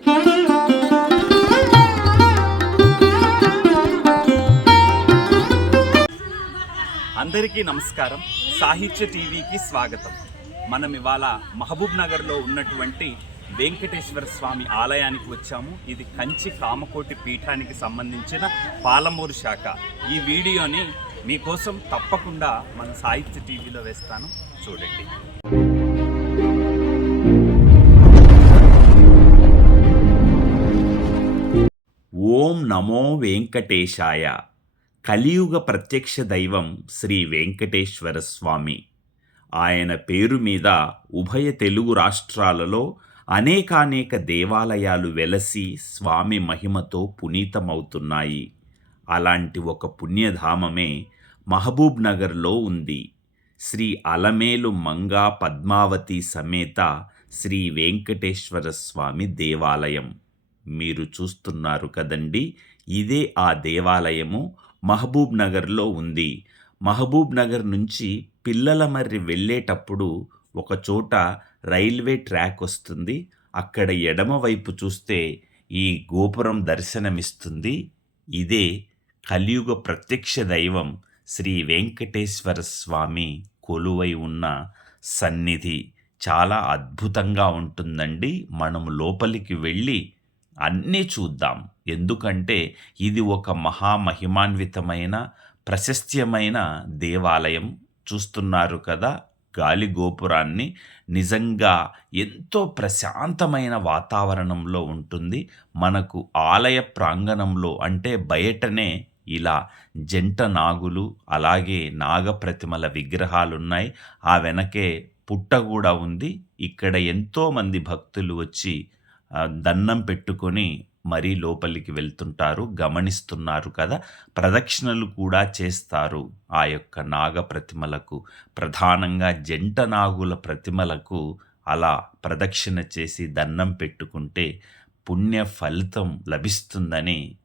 అందరికీ నమస్కారం. సాహిత్య టీవీకి స్వాగతం. మనం ఇవాళ మహబూబ్ నగర్లో ఉన్నటువంటి వెంకటేశ్వర స్వామి ఆలయానికి వచ్చాము. ఇది కంచి కామకోటి పీఠానికి సంబంధించిన పాలమూరు శాఖ. ఈ వీడియోని మీకోసం తప్పకుండా మన సాహిత్య టీవీలో వేస్తాను. చూడండి. నమో వెంకటేశాయ. కలియుగ ప్రత్యక్ష దైవం శ్రీ వెంకటేశ్వర స్వామి. ఆయన పేరు మీద ఉభయ తెలుగు రాష్ట్రాలలో అనేకానేక దేవాలయాలు వెలసి స్వామి మహిమతో పునీతమవుతున్నాయి. అలాంటి ఒక పుణ్యధామమే మహబూబ్ నగర్లో ఉంది. శ్రీ అలమేలు మంగా పద్మావతి సమేత శ్రీ వెంకటేశ్వర స్వామి దేవాలయం. మీరు చూస్తున్నారు కదండి. ఇదే ఆ దేవాలయము మహబూబ్ నగర్లో ఉంది. మహబూబ్ నగర్ నుంచి పిల్లల మర్రి వెళ్ళేటప్పుడు ఒక చోట రైల్వే ట్రాక్ వస్తుంది. అక్కడ ఎడమవైపు చూస్తే ఈ గోపురం దర్శనమిస్తుంది. ఇదే కలియుగ ప్రత్యక్ష దైవం శ్రీ వెంకటేశ్వర స్వామి కొలువై ఉన్న సన్నిధి. చాలా అద్భుతంగా ఉంటుందండి. మనం లోపలికి వెళ్ళి అన్నీ చూద్దాం. ఎందుకంటే ఇది ఒక మహామహిమాన్వితమైన ప్రశస్త్యమైన దేవాలయం. చూస్తున్నారు కదా గాలి గోపురాన్ని నిజంగా ఎంతో ప్రశాంతమైన వాతావరణంలో ఉంటుంది. మనకు ఆలయ ప్రాంగణంలో అంటే బయటనే ఇలా జంట నాగులు అలాగే నాగప్రతిమల విగ్రహాలు ఉన్నాయి ఆ వెనకే పుట్ట కూడా ఉంది. ఇక్కడ ఎంతోమంది భక్తులు వచ్చి దన్నం పెట్టుకొని మరీ లోపలికి వెళ్తుంటారు గమనిస్తున్నారు కదా. ప్రదక్షిణలు కూడా చేస్తారు ఆ యొక్క నాగ ప్రతిమలకు. ప్రధానంగా జంట నాగుల ప్రతిమలకు అలా ప్రదక్షిణ చేసి దన్నం పెట్టుకుంటే పుణ్య ఫలితం లభిస్తుందని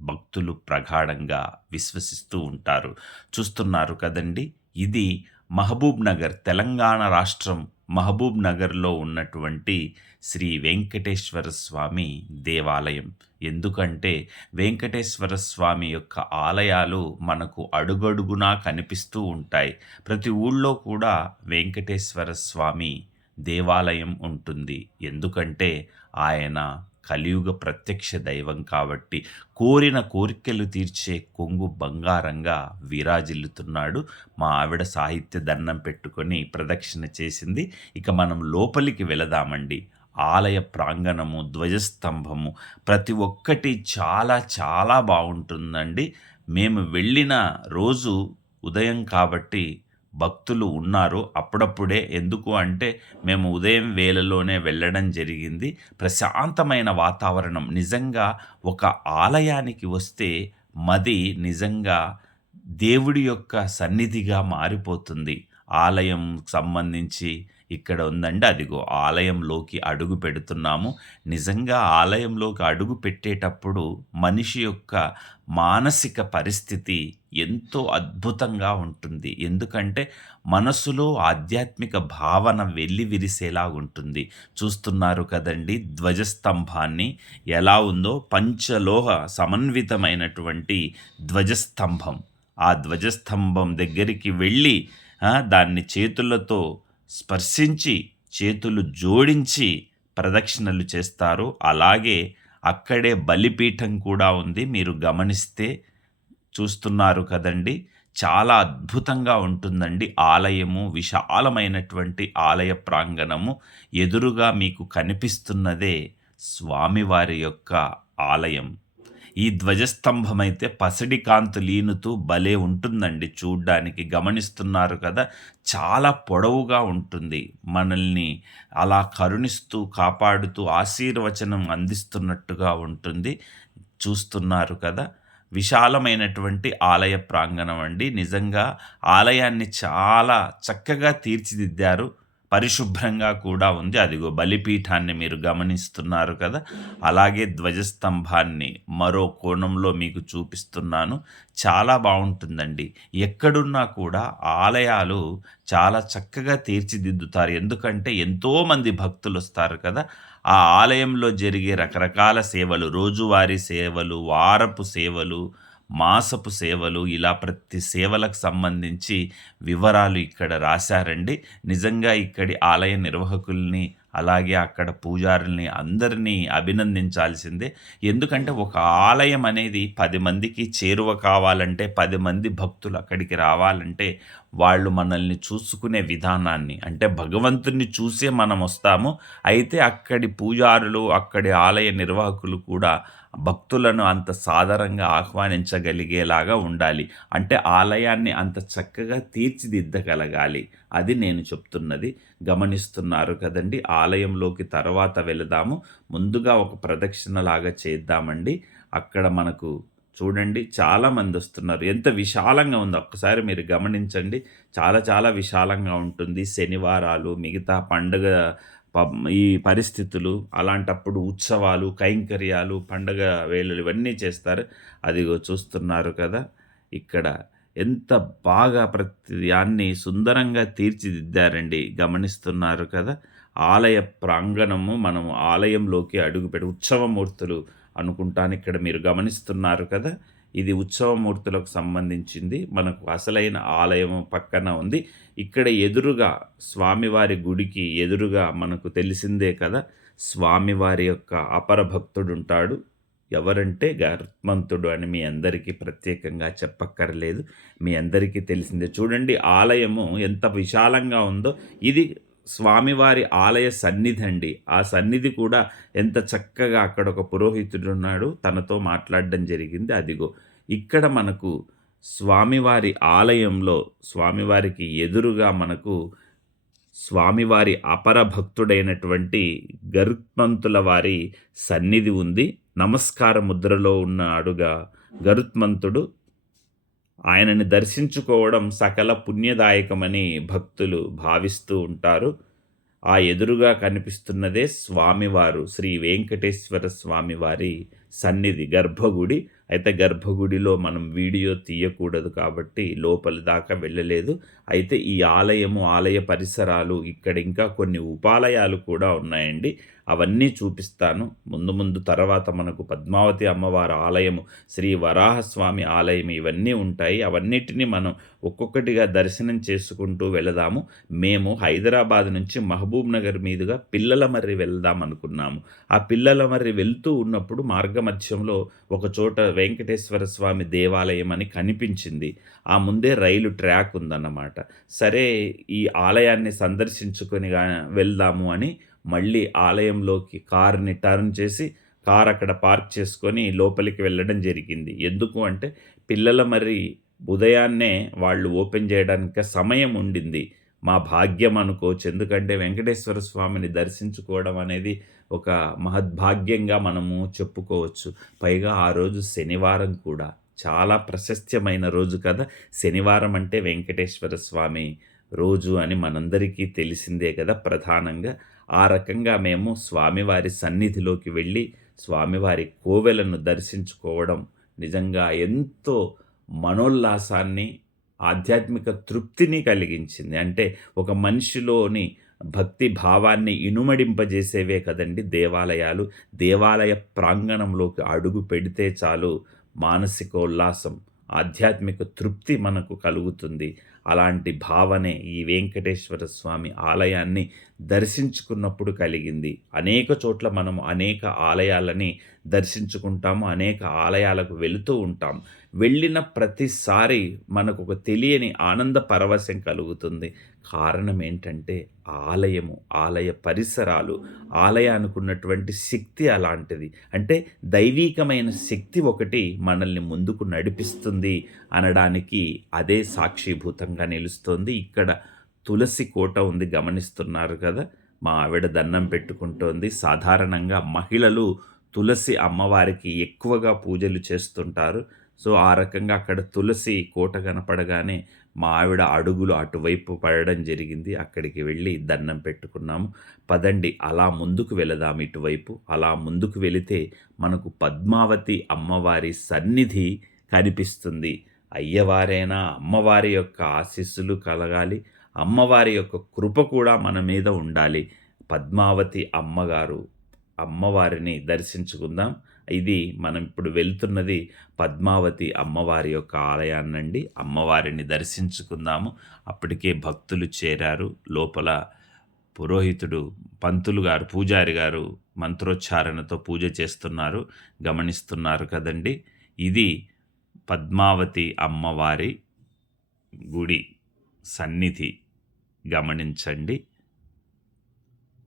భక్తులు ప్రగాఢంగా విశ్వసిస్తూ ఉంటారు. చూస్తున్నారు కదండి ఇది మహబూబ్ నగర్ తెలంగాణ రాష్ట్రం మహబూబ్ నగర్లో ఉన్నటువంటి శ్రీ వెంకటేశ్వర స్వామి దేవాలయం. ఎందుకంటే వెంకటేశ్వర స్వామి యొక్క ఆలయాలు మనకు అడుగడుగునా కనిపిస్తూ ఉంటాయి. ప్రతి ఊళ్ళో కూడా వెంకటేశ్వర స్వామి దేవాలయం ఉంటుంది. ఎందుకంటే ఆయన కలియుగ ప్రత్యక్ష దైవం కాబట్టి కోరిన కోరికలు తీర్చే కొంగు బంగారంగా విరాజిల్లుతున్నాడు. మా ఆవిడ సాహిత్య దండం పెట్టుకొని ప్రదక్షిణ చేసింది. ఇక మనం లోపలికి వెళదామండి. ఆలయ ప్రాంగణము ధ్వజస్తంభము ప్రతి ఒక్కటి చాలా చాలా బాగుంటుందండి. మేము వెళ్ళిన రోజు ఉదయం కాబట్టి భక్తులు ఉన్నారు అప్పుడప్పుడే ఎందుకు అంటే మేము ఉదయం వేళలోనే వెళ్ళడం జరిగింది. ప్రశాంతమైన వాతావరణం. నిజంగా ఒక ఆలయానికి వస్తే మది నిజంగా దేవుడి యొక్క సన్నిధిగా మారిపోతుంది. ఆలయం సంబంధించి ఇక్కడ ఉందండి. అదిగో ఆలయంలోకి అడుగు పెడుతున్నాము. నిజంగా ఆలయంలోకి అడుగు పెట్టేటప్పుడు మనిషి యొక్క మానసిక పరిస్థితి ఎంతో అద్భుతంగా ఉంటుంది. ఎందుకంటే మనసులో ఆధ్యాత్మిక భావన వెళ్ళి విరిసేలా ఉంటుంది. చూస్తున్నారు కదండి ధ్వజస్తంభాన్ని. ఎలా ఉందో పంచలోహ సమన్వితమైనటువంటి ధ్వజస్తంభం. ఆ ధ్వజస్తంభం దగ్గరికి వెళ్ళి దాన్ని చేతులతో స్పర్శించి చేతులు జోడించి ప్రదక్షిణలు చేస్తారు. అలాగే అక్కడే బలిపీఠం కూడా ఉంది. మీరు గమనిస్తే చూస్తున్నారు కదండి. చాలా అద్భుతంగా ఉంటుందండి. ఆలయము విశాలమైనటువంటి ఆలయ ప్రాంగణము. ఎదురుగా మీకు కనిపిస్తున్నదే స్వామివారి యొక్క ఆలయం. ఈ ధ్వజస్తంభం అయితే పసిడి కాంతు లీనుతూ భలే ఉంటుందండి. చూడ్డానికి గమనిస్తున్నారు కదా చాలా పొడవుగా ఉంటుంది. మనల్ని అలా కరుణిస్తూ కాపాడుతూ ఆశీర్వచనం అందిస్తున్నట్టుగా ఉంటుంది. చూస్తున్నారు కదా విశాలమైనటువంటి ఆలయ ప్రాంగణం అండి. నిజంగా ఆలయాన్ని చాలా చక్కగా తీర్చిదిద్దారు. పరిశుభ్రంగా కూడా ఉంది. అదిగో బలిపీఠాన్ని మీరు గమనిస్తున్నారు కదా. అలాగే ధ్వజస్తంభాన్ని మరో కోణంలో మీకు చూపిస్తున్నాను. చాలా బాగుంటుందండి. ఎక్కడున్నా కూడా ఆలయాలు చాలా చక్కగా తీర్చిదిద్దుతారు. ఎందుకంటే ఎంతోమంది భక్తులు వస్తారు కదా. ఆ ఆలయంలో జరిగే రకరకాల సేవలు రోజువారీ సేవలు వారపు సేవలు మాసపు సేవలు ఇలా ప్రతి సేవలకు సంబంధించి వివరాలు ఇక్కడ రాశారండి. నిజంగా ఇక్కడి ఆలయ నిర్వాహకుల్ని అలాగే అక్కడ పూజారుల్ని అందరినీ అభినందించాల్సిందే. ఎందుకంటే ఒక ఆలయం అనేది పది మందికి చేరువ కావాలంటే పది మంది భక్తులు అక్కడికి రావాలంటే వాళ్ళు మనల్ని చూసుకునే విధానాన్ని అంటే భగవంతుని చూసే మనం వస్తాము. అయితే అక్కడి పూజారులు అక్కడి ఆలయ నిర్వాహకులు కూడా భక్తులను అంత సాధారణంగా ఆహ్వానించగలిగేలాగా ఉండాలి. అంటే ఆలయాన్ని అంత చక్కగా తీర్చిదిద్దగలగాలి. అది నేను చెప్తున్నది. గమనిస్తున్నారు కదండి. ఆలయంలోకి తర్వాత వెళదాము. ముందుగా ఒక ప్రదక్షిణలాగా చేద్దామండి. అక్కడ మనకు చూడండి చాలామంది వస్తున్నారు. ఎంత విశాలంగా ఉందో ఒక్కసారి మీరు గమనించండి. చాలా చాలా విశాలంగా ఉంటుంది. శనివారాలు మిగతా పండుగ ఈ పరిస్థితులు అలాంటప్పుడు ఉత్సవాలు కైంకర్యాలు పండగ వేళలు ఇవన్నీ చేస్తారు. అదిగో చూస్తున్నారు కదా ఇక్కడ ఎంత బాగా ప్రతి దాన్ని సుందరంగా తీర్చిదిద్దారండి. గమనిస్తున్నారు కదా ఆలయ ప్రాంగణము మనము ఆలయంలోకి అడుగుపెట్టి ఉత్సవమూర్తులు అనుకుంటాను. ఇక్కడ మీరు గమనిస్తున్నారు కదా ఇది ఉత్సవమూర్తులకు సంబంధించింది. మనకు అసలైన ఆలయం పక్కన ఉంది. ఇక్కడ ఎదురుగా స్వామివారి గుడికి ఎదురుగా మనకు తెలిసిందే కదా స్వామివారి యొక్క అపర భక్తుడు ఉంటాడు. ఎవరంటే గర్మంతుడు అని మీ అందరికీ ప్రత్యేకంగా చెప్పక్కర్లేదు. మీ అందరికీ తెలిసిందే. చూడండి ఆలయము ఎంత విశాలంగా ఉందో. ఇది స్వామివారి ఆలయ సన్నిధి అండి. ఆ సన్నిధి కూడా ఎంత చక్కగా అక్కడ ఒక పురోహితుడు ఉన్నాడు తనతో మాట్లాడడం జరిగింది. అదిగో ఇక్కడ మనకు స్వామివారి ఆలయంలో స్వామివారికి ఎదురుగా మనకు స్వామివారి అపర భక్తుడైనటువంటి గరుత్మంతుల వారి సన్నిధి ఉంది. నమస్కార ముద్రలో ఉన్నాడుగా గరుత్మంతుడు ఆయనని దర్శించుకోవడం సకల పుణ్యదాయకమని భక్తులు భావిస్తూ ఉంటారు. ఆ ఎదురుగా కనిపిస్తున్నదే స్వామివారు శ్రీ వెంకటేశ్వర స్వామివారి సన్నిధి గర్భగుడి. అయితే గర్భగుడిలో మనం వీడియో తీయకూడదు కాబట్టి లోపలి దాకా వెళ్ళలేదు. అయితే ఈ ఆలయము ఆలయ పరిసరాలు ఇక్కడ ఇంకా కొన్ని ఉపాలయాలు కూడా ఉన్నాయండి. అవన్నీ చూపిస్తాను. ముందు ముందు తర్వాత మనకు పద్మావతి అమ్మవారి ఆలయము శ్రీ వరాహస్వామి ఆలయం ఇవన్నీ ఉంటాయి. అవన్నిటిని మనం ఒక్కొక్కటిగా దర్శనం చేసుకుంటూ వెళదాము. మేము హైదరాబాద్ నుంచి మహబూబ్ నగర్ మీదుగా పిల్లల మర్రి వెళ్దాం అనుకున్నాము. ఆ పిల్లల మర్రి వెళ్తూ ఉన్నప్పుడు మార్గమధ్యంలో ఒక చోట వెంకటేశ్వర స్వామి దేవాలయం అని కనిపించింది. ఆ ముందే రైలు ట్రాక్ ఉందన్నమాట. సరే ఈ ఆలయాన్ని సందర్శించుకొని వెళ్దాము అని మళ్ళీ ఆలయంలోకి కారుని టర్న్ చేసి కార్ అక్కడ పార్క్ చేసుకొని లోపలికి వెళ్ళడం జరిగింది. ఎందుకు అంటే పిల్లల మరి ఉదయాన్నే వాళ్ళు ఓపెన్ చేయడానికి సమయం ఉండింది. మా భాగ్యం అనుకోవచ్చు. ఎందుకంటే వెంకటేశ్వర స్వామిని దర్శించుకోవడం అనేది ఒక మహద్భాగ్యంగా మనము చెప్పుకోవచ్చు. పైగా ఆ రోజు శనివారం కూడా చాలా ప్రశస్త్యమైన రోజు కదా. శనివారం అంటే వెంకటేశ్వర స్వామి రోజు అని మనందరికీ తెలిసిందే కదా ప్రధానంగా. ఆ రకంగా మేము స్వామివారి సన్నిధిలోకి వెళ్ళి స్వామివారి కోవెలను దర్శించుకోవడం నిజంగా ఎంతో మనోల్లాసాన్ని ఆధ్యాత్మిక తృప్తిని కలిగించింది. అంటే ఒక మనిషిలోని భక్తి భావాన్ని ఇనుమడింపజేసేవే కదండి దేవాలయాలు. దేవాలయ ప్రాంగణంలోకి అడుగు పెడితే చాలు మానసికోల్లాసం ఆధ్యాత్మిక తృప్తి మనకు కలుగుతుంది. అలాంటి భావనే ఈ వెంకటేశ్వర స్వామి ఆలయాన్ని దర్శించుకున్నప్పుడు కలిగింది. అనేక చోట్ల మనం అనేక ఆలయాలని దర్శించుకుంటాము అనేక ఆలయాలకు వెళుతూ ఉంటాం. వెళ్ళిన ప్రతిసారి మనకు ఒక తెలియని ఆనంద పరవశం కలుగుతుంది. కారణం ఏంటంటే ఆలయము ఆలయ పరిసరాలు ఆలయానికి ఉన్నటువంటి శక్తి అలాంటిది. అంటే దైవీకమైన శక్తి ఒకటి మనల్ని ముందుకు నడిపిస్తుంది. అనడానికి అదే సాక్షిభూతంగా నిలుస్తోంది. ఇక్కడ తులసి కోట ఉంది గమనిస్తున్నారు కదా. మా ఆవిడ దండం పెట్టుకుంటోంది. సాధారణంగా మహిళలు తులసి అమ్మవారికి ఎక్కువగా పూజలు చేస్తుంటారు. సో ఆ రకంగా అక్కడ తులసి కోట కనపడగానే మా ఆవిడ అడుగులు అటువైపు పడడం జరిగింది. అక్కడికి వెళ్ళి దండం పెట్టుకున్నాము. పదండి అలా ముందుకు వెళదాం ఇటువైపు. అలా ముందుకు వెళితే మనకు పద్మావతి అమ్మవారి సన్నిధి కనిపిస్తుంది. అయ్యవారైనా అమ్మవారి యొక్క ఆశీస్సులు కలగాలి. అమ్మవారి యొక్క కృప కూడా మన మీద ఉండాలి. పద్మావతి అమ్మగారు అమ్మవారిని దర్శించుకుందాం. ఇది మనం ఇప్పుడు వెళ్తున్నది పద్మావతి అమ్మవారి యొక్క ఆలయాన్నండి. అమ్మవారిని దర్శించుకుందాము. అప్పటికే భక్తులు చేరారు. లోపల పురోహితుడు పంతులు గారు పూజారి గారు మంత్రోచ్చారణతో పూజ చేస్తున్నారు. గమనిస్తున్నారు కదండి. ఇది పద్మావతి అమ్మవారి గుడి సన్నిధి గమనించండి.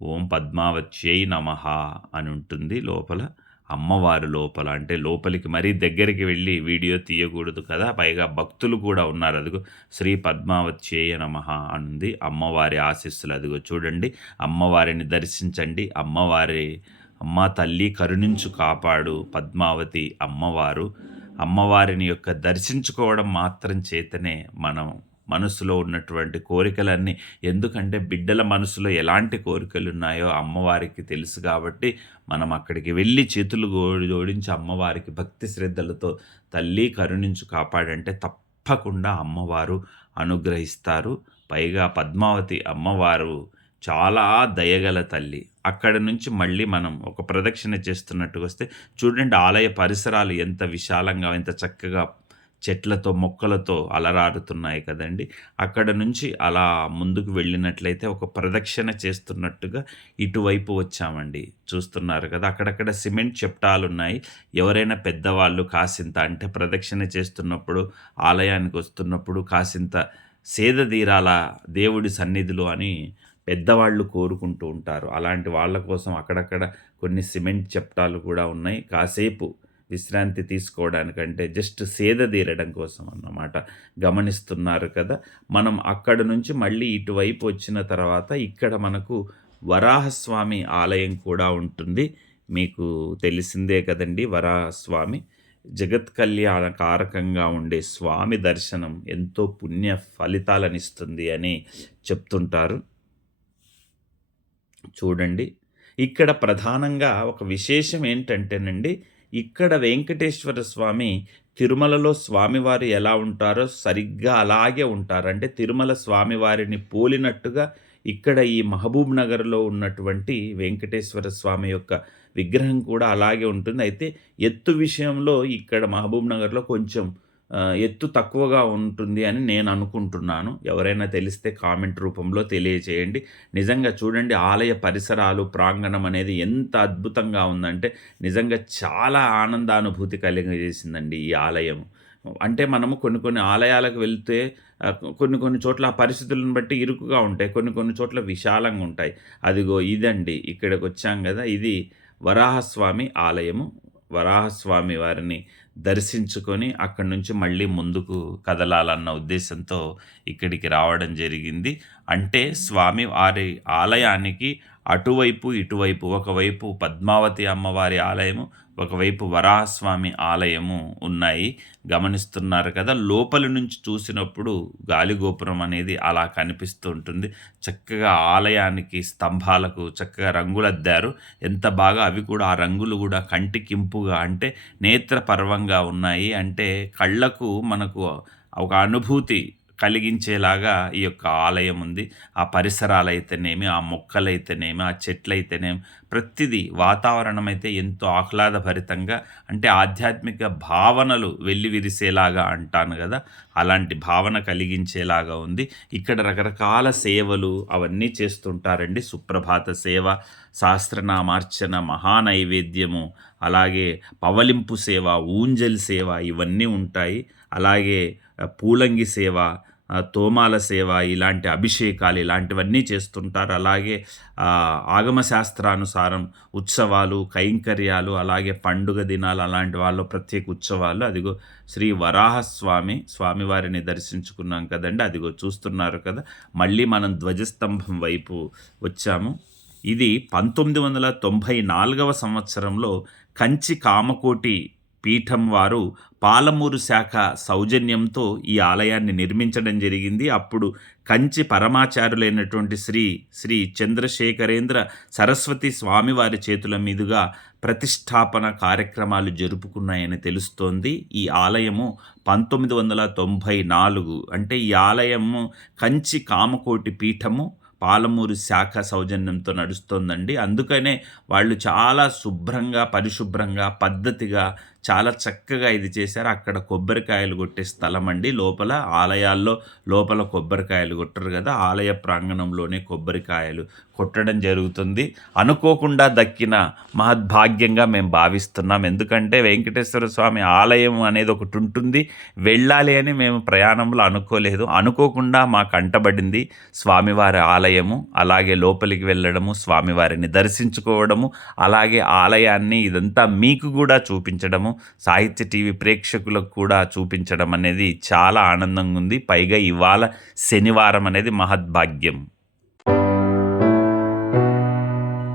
ఓం పద్మావత్యై నమ అని ఉంటుంది లోపల. అమ్మవారు లోపల అంటే లోపలికి మరీ దగ్గరికి వెళ్ళి వీడియో తీయకూడదు కదా పైగా భక్తులు కూడా ఉన్నారు. అదిగో శ్రీ పద్మావత్యేయ నమ అనుంది అమ్మవారి ఆశీస్సులు. అదిగో చూడండి అమ్మవారిని దర్శించండి. అమ్మవారి అమ్మ తల్లి కరుణించు కాపాడు పద్మావతి అమ్మవారు. అమ్మవారిని యొక్క దర్శించుకోవడం మాత్రం చేతనే మనం మనసులో ఉన్నటువంటి కోరికలన్నీ ఎందుకంటే బిడ్డల మనసులో ఎలాంటి కోరికలు ఉన్నాయో అమ్మవారికి తెలుసు కాబట్టి మనం అక్కడికి వెళ్ళి చేతులు జోడించి అమ్మవారికి భక్తి శ్రద్ధలతో తల్లి కరుణించు కాపాడంటే తప్పకుండా అమ్మవారు అనుగ్రహిస్తారు. పైగా పద్మావతి అమ్మవారు చాలా దయగల తల్లి. అక్కడ నుంచి మళ్ళీ మనం ఒక ప్రదక్షిణ చేస్తున్నట్టు వస్తే చూడండి ఆలయ పరిసరాలు ఎంత విశాలంగా ఎంత చక్కగా చెట్లతో మొక్కలతో అలరారుతున్నాయి కదండి. అక్కడ నుంచి అలా ముందుకు వెళ్ళినట్లయితే ఒక ప్రదక్షిణ చేస్తున్నట్టుగా ఇటువైపు వచ్చామండి. చూస్తున్నారు కదా అక్కడక్కడ సిమెంట్ చెప్టాలు ఉన్నాయి ఎవరైనా పెద్దవాళ్ళు కాసింత అంటే ప్రదక్షిణ చేస్తున్నప్పుడు ఆలయానికి వస్తున్నప్పుడు కాసింత సేద తీరాల దేవుడి సన్నిధిలో అని పెద్దవాళ్ళు కోరుకుంటూ ఉంటారు. అలాంటి వాళ్ళ కోసం అక్కడక్కడ కొన్ని సిమెంట్ చెప్టాలు కూడా ఉన్నాయి. కాసేపు విశ్రాంతి తీసుకోవడానికంటే జస్ట్ సేద తీరడం కోసం అన్నమాట గమనిస్తున్నారు కదా. మనం అక్కడ నుంచి మళ్ళీ ఇటువైపు వచ్చిన తర్వాత ఇక్కడ మనకు వరాహస్వామి ఆలయం కూడా ఉంటుంది. మీకు తెలిసిందే కదండి వరాహస్వామి. జగత్ కళ్యాణ కారకంగా ఉండే స్వామి దర్శనం ఎంతో పుణ్య ఫలితాలనిస్తుంది అని చెప్తుంటారు. చూడండి. ఇక్కడ ప్రధానంగా ఒక విశేషం ఏంటంటేనండి ఇక్కడ వెంకటేశ్వర స్వామి తిరుమలలో స్వామివారు ఎలా ఉంటారో సరిగ్గా అలాగే ఉంటారు. అంటే తిరుమల స్వామివారిని పోలినట్టుగా ఇక్కడ ఈ మహబూబ్ నగర్లో ఉన్నటువంటి వెంకటేశ్వర స్వామి యొక్క విగ్రహం కూడా అలాగే ఉంటుంది. అయితే ఎత్తు విషయంలో ఇక్కడ మహబూబ్ నగర్లో కొంచెం ఎత్తు తక్కువగా ఉంటుంది అని నేను అనుకుంటున్నాను. ఎవరైనా తెలిస్తే కామెంట్ రూపంలో తెలియచేయండి. నిజంగా చూడండి ఆలయ పరిసరాలు ప్రాంగణం అనేది ఎంత అద్భుతంగా ఉందంటే నిజంగా చాలా ఆనందానుభూతి కలిగజేసిందండి ఈ ఆలయం. అంటే మనము కొన్ని కొన్ని ఆలయాలకు వెళ్తే కొన్ని కొన్ని చోట్ల పరిస్థితులను బట్టి ఇరుకుగా ఉంటాయి కొన్ని కొన్ని చోట్ల విశాలంగా ఉంటాయి. అదిగో ఇదండి ఇక్కడికి వచ్చాం కదా ఇది వరాహస్వామి ఆలయము. వరాహస్వామి వారిని దర్శించుకొని అక్కడి నుంచి మళ్ళీ ముందుకు కదలాలన్న ఉద్దేశంతో ఇక్కడికి రావడం జరిగింది. అంటే స్వామి వారి ఆలయానికి అటువైపు ఇటువైపు ఒకవైపు పద్మావతి అమ్మవారి ఆలయము ఒకవైపు వరాహస్వామి ఆలయము ఉన్నాయి. గమనిస్తున్నారు కదా లోపలి నుంచి చూసినప్పుడు గాలిగోపురం అనేది అలా కనిపిస్తూ ఉంటుంది. చక్కగా ఆలయానికి స్తంభాలకు చక్కగా రంగులద్దారు ఎంత బాగా అవి కూడా ఆ రంగులు కూడా కంటికింపుగా అంటే నేత్రపర్వంగా ఉన్నాయి. అంటే కళ్ళకు మనకు ఒక అనుభూతి కలిగించేలాగా ఈ యొక్క ఆలయం ఉంది. ఆ పరిసరాలు అయితేనేమి ఆ మొక్కలు అయితేనేమి ఆ చెట్లు అయితేనేమి ప్రతిదీ వాతావరణం అయితే ఎంతో ఆహ్లాదభరితంగా అంటే ఆధ్యాత్మిక భావనలు వెళ్ళి విరిసేలాగా అంటాను కదా అలాంటి భావన కలిగించేలాగా ఉంది. ఇక్కడ రకరకాల సేవలు అవన్నీ చేస్తుంటారండి. సుప్రభాత సేవ సహస్రనామార్చన మహానైవేద్యము అలాగే పవలింపు సేవ ఊంజల్ సేవ ఇవన్నీ ఉంటాయి. అలాగే పూలంగి సేవ తోమాల సేవ ఇలాంటి అభిషేకాలు ఇలాంటివన్నీ చేస్తుంటారు. అలాగే ఆగమ శాస్త్రానుసారం ఉత్సవాలు కైంకర్యాలు అలాగే పండుగ దినాలు అలాంటి వాళ్ళు ప్రత్యేక ఉత్సవాలు. అదిగో శ్రీ వరాహస్వామి స్వామివారిని దర్శించుకున్నాం కదండి. అదిగో చూస్తున్నారు కదా. మళ్ళీ మనం ధ్వజస్తంభం వైపు వచ్చాము. ఇది పంతొమ్మిది వందల తొంభై నాలుగవ సంవత్సరంలో కంచి కామకోటి పీఠం వారు పాలమూరు శాఖ సౌజన్యంతో ఈ ఆలయాన్ని నిర్మించడం జరిగింది. అప్పుడు కంచి పరమాచారులైనటువంటి శ్రీ శ్రీ చంద్రశేఖరేంద్ర సరస్వతి స్వామివారి చేతుల మీదుగా ప్రతిష్టాపన కార్యక్రమాలు జరుపుకున్నాయని తెలుస్తోంది. ఈ ఆలయము పంతొమ్మిది వందల తొంభై నాలుగు అంటే ఈ ఆలయము కంచి కామకోటి పీఠము పాలమూరు శాఖ సౌజన్యంతో నడుస్తోందండి. అందుకనే వాళ్ళు చాలా శుభ్రంగా పరిశుభ్రంగా పద్ధతిగా చాలా చక్కగా ఇది చేశారు. అక్కడ కొబ్బరికాయలు కొట్టే స్థలం అండి. లోపల ఆలయాల్లో లోపల కొబ్బరికాయలు కొట్టరు కదా. ఆలయ ప్రాంగణంలోనే కొబ్బరికాయలు కొట్టడం జరుగుతుంది. అనుకోకుండా దక్కిన మహద్భాగ్యంగా మేము భావిస్తున్నాం. ఎందుకంటే వెంకటేశ్వర స్వామి ఆలయం అనేది ఒకటి ఉంటుంది. వెళ్ళాలి అని మేము ప్రయాణంలో అనుకోలేదు. అనుకోకుండా మా కంటబడింది స్వామివారి ఆలయము అలాగే లోపలికి వెళ్ళడము స్వామివారిని దర్శించుకోవడము అలాగే ఆలయాన్ని ఇదంతా మీకు కూడా చూపించడము సాహిత్య టీవీ ప్రేక్షకులకు కూడా చూపించడం అనేది చాలా ఆనందంగా ఉంది. పైగా ఇవాళ శనివారం అనేది మహద్భాగ్యం.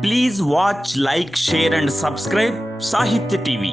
Please watch like share and subscribe Sahitya TV